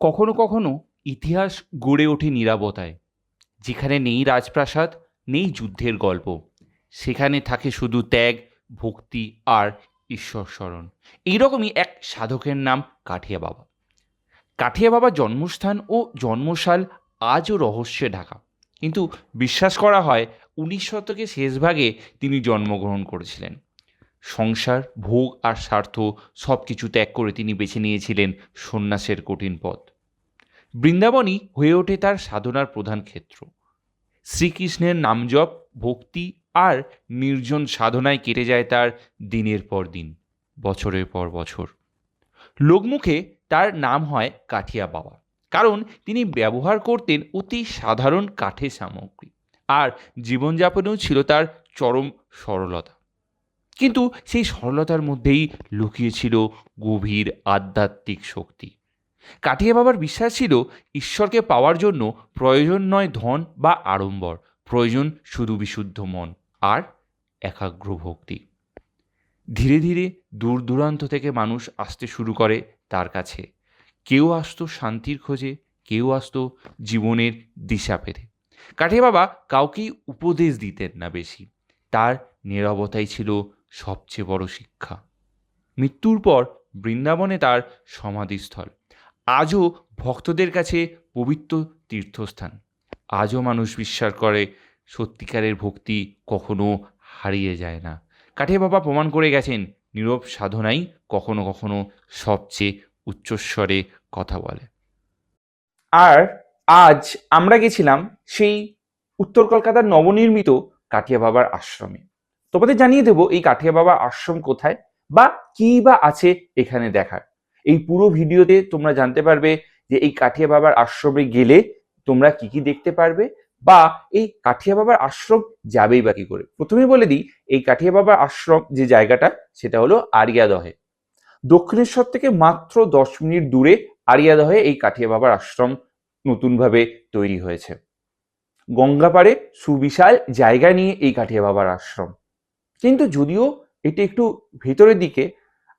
কখনো কখনো ইতিহাস গড়ে ওঠে নীরবতায়, যেখানে নেই রাজপ্রাসাদ, নেই যুদ্ধের গল্প। সেখানে থাকে শুধু ত্যাগ, ভক্তি আর ঈশ্বর স্মরণ। এইরকমই এক সাধকের নাম কাঠিয়া বাবা। কাঠিয়া বাবার জন্মস্থান ও জন্মসাল আজও রহস্যে ঢাকা, কিন্তু বিশ্বাস করা হয় 19 শতকের শেষ ভাগে তিনি জন্মগ্রহণ করেছিলেন। সংসার, ভোগ আর স্বার্থ সব কিছু ত্যাগ করে তিনি বেছে নিয়েছিলেন সন্ন্যাসের কঠিন পথ। বৃন্দাবনই হয়ে ওঠে তার সাধনার প্রধান ক্ষেত্র। শ্রীকৃষ্ণের নামজপ, ভক্তি আর নির্জন সাধনায় কেটে যায় তার দিনের পর দিন, বছরের পর বছর। লোকমুখে তার নাম হয় কাঠিয়া বাবা, কারণ তিনি ব্যবহার করতেন অতি সাধারণ কাঠের সামগ্রী, আর জীবনযাপনেও ছিল তার চরম সরলতা। কিন্তু সেই সরলতার মধ্যেই লুকিয়ে ছিল গভীর আধ্যাত্মিক শক্তি। কাঠিয়া বাবার বিশ্বাস ছিল, ঈশ্বরকে পাওয়ার জন্য প্রয়োজন নয় ধন বা আড়ম্বর, প্রয়োজন শুধু বিশুদ্ধ মন আর একাগ্র ভক্তি। ধীরে ধীরে দূর দূরান্ত থেকে মানুষ আসতে শুরু করে তার কাছে। কেউ আসতো শান্তির খোঁজে, কেউ আসতো জীবনের দিশা পেতে। কাঠিয়া বাবা কাউকেই উপদেশ দিতেন না বেশি, তার নীরবতাই ছিল সবচেয়ে বড় শিক্ষা। মৃত্যুর পর বৃন্দাবনে তার সমাধিস্থল আজও ভক্তদের কাছে পবিত্র তীর্থস্থান। আজও মানুষ বিশ্বাস করে সত্যিকারের ভক্তি কখনো হারিয়ে যায় না। কাঠিয়া বাবা প্রমাণ করে গেছেন, নীরব সাধনাই কখনো কখনো সবচেয়ে উচ্চস্বরে কথা বলে। আর আজ আমরা গেছিলাম সেই উত্তর কলকাতার নবনির্মিত কাঠিয়া বাবার আশ্রমে। তোমাদের জানিয়ে দেবো এই কাঠিয়া বাবার আশ্রম কোথায় বা কি বা আছে এখানে দেখার। এই পুরো ভিডিওতে তোমরা জানতে পারবে যে এই কাঠিয়া বাবার আশ্রমে গেলে তোমরা কি কি দেখতে পারবে, বা এই কাঠিয়া বাবার আশ্রম যাবেই বা কি করে। প্রথমে বলে দিই, এই কাঠিয়া বাবার আশ্রম যে জায়গাটা সেটা হলো আড়িয়াদহে। দক্ষিণেশ্বর থেকে মাত্র 10 মিনিট দূরে আড়িয়াদহে এই কাঠিয়া বাবার আশ্রম নতুনভাবে তৈরি হয়েছে। গঙ্গাপাড়ে সুবিশাল জায়গা নিয়ে এই কাঠিয়া বাবার আশ্রম। কিন্তু যদিও এটি একটু ভেতরের দিকে,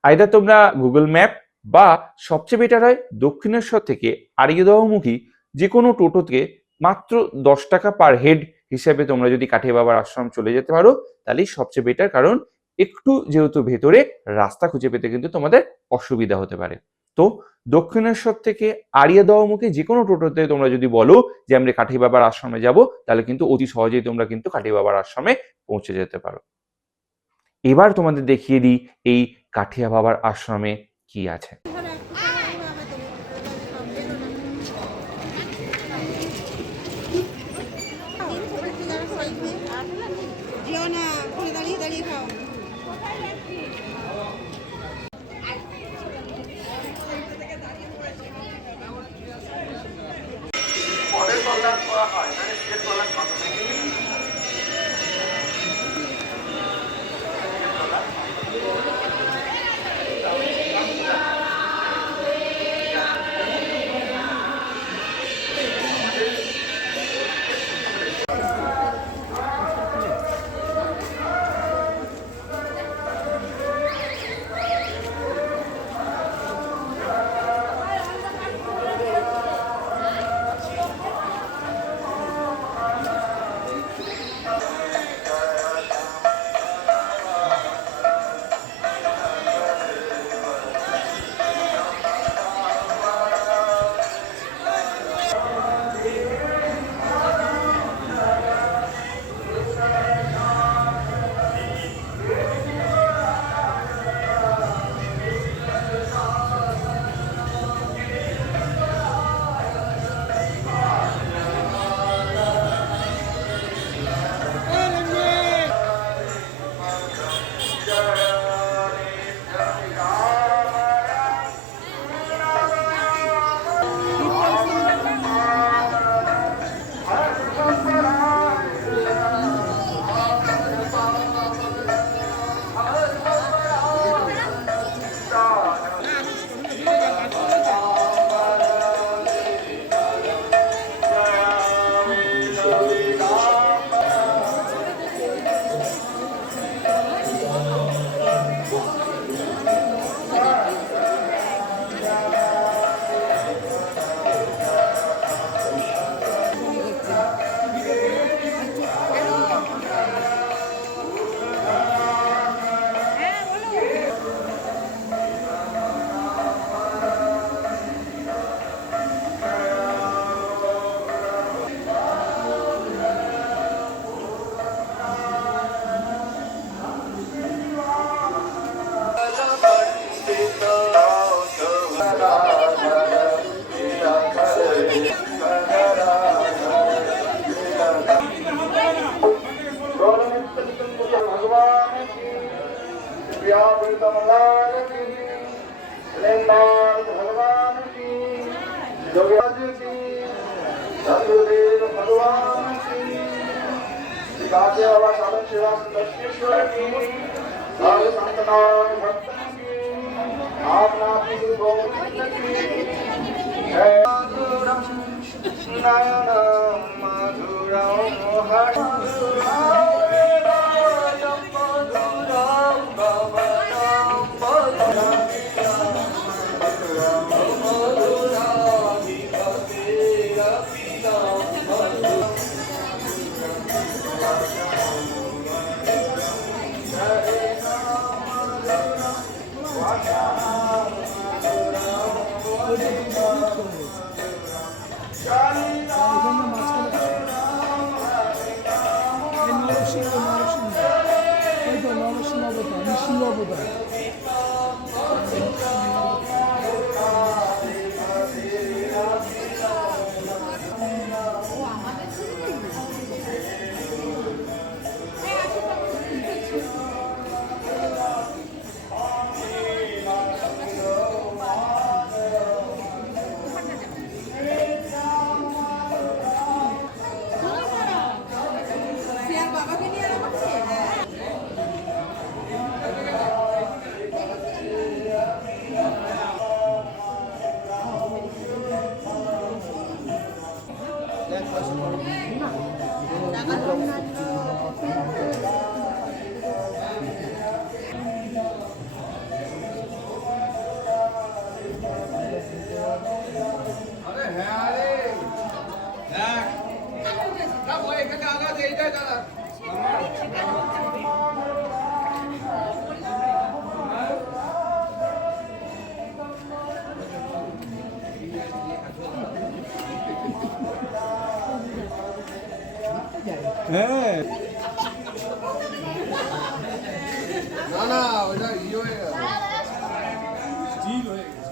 আইদার তোমরা গুগল ম্যাপ বা সবচেয়ে বেটার হয় দক্ষিণেশ্বর থেকে আড়িয়াদহমুখী যে কোনো টোটোতে মাত্র 10 টাকা পার হেড হিসেবে তোমরা যদি কাঠিয়া বাবার আশ্রম চলে যেতে পারো তাহলেই সবচেয়ে বেটার, কারণ একটু যেহেতু ভেতরে রাস্তা খুঁজে পেতে কিন্তু তোমাদের অসুবিধা হতে পারে। তো দক্ষিণেশ্বর থেকে আড়িয়াদহমুখী যে কোনো টোটোতে তোমরা যদি বলো যে আমরা কাঠিয়া বাবার আশ্রমে যাব, তাহলে কিন্তু অতি সহজেই তোমরা কিন্তু কাঠিয়া বাবার আশ্রমে পৌঁছে যেতে পারো। এবার তোমাদের দেখিয়ে দিই এই কাঠিয়া বাবার আশ্রমে কি আছে। যোগীরাজ কি सदगुरुदेव भगवान की काव्य बाबा साधन सेवा दक्षेश्वर की साधु संतनाम भक्तों की आपना गुरु गोविंद की जय मधुरम नयनम मधुरम না না ওটা ইয়ে হয়ে গেল স্টিল হয়ে গেছে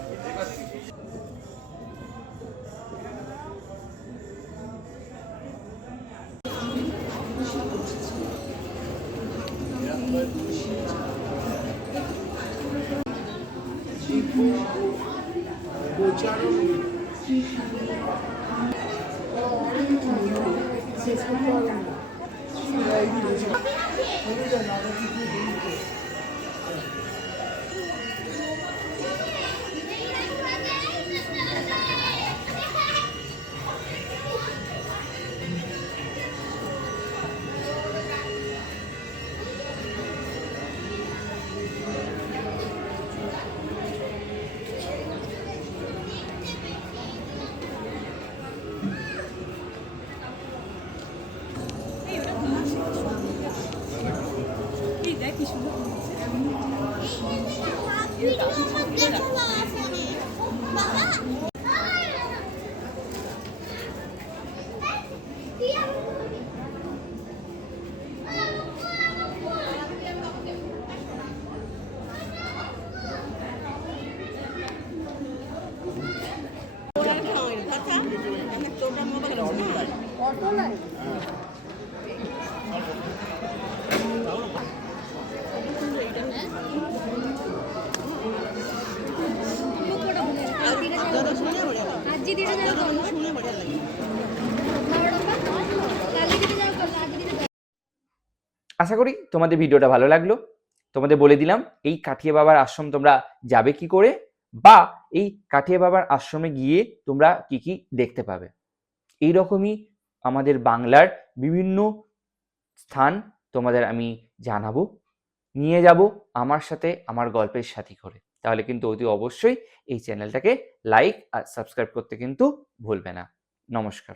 আশা করি তোমাদের ভিডিওটা ভালো লাগলো। তোমাদের বলে দিলাম এই কাঠিয়া বাবার আশ্রম তোমরা যাবে কি করে, বা এই কাঠিয়া বাবার আশ্রমে গিয়ে তোমরা কি কি দেখতে পাবে। এই রকমই আমাদের বাংলার বিভিন্ন স্থান তোমাদের আমি জানাবো, নিয়ে যাব আমার সাথে আমার গল্পের সাথী করে। তাহলে কিন্তু অতি অবশ্যই এই চ্যানেলটাকে লাইক আর সাবস্ক্রাইব করতে কিন্তু ভুলবে না। নমস্কার।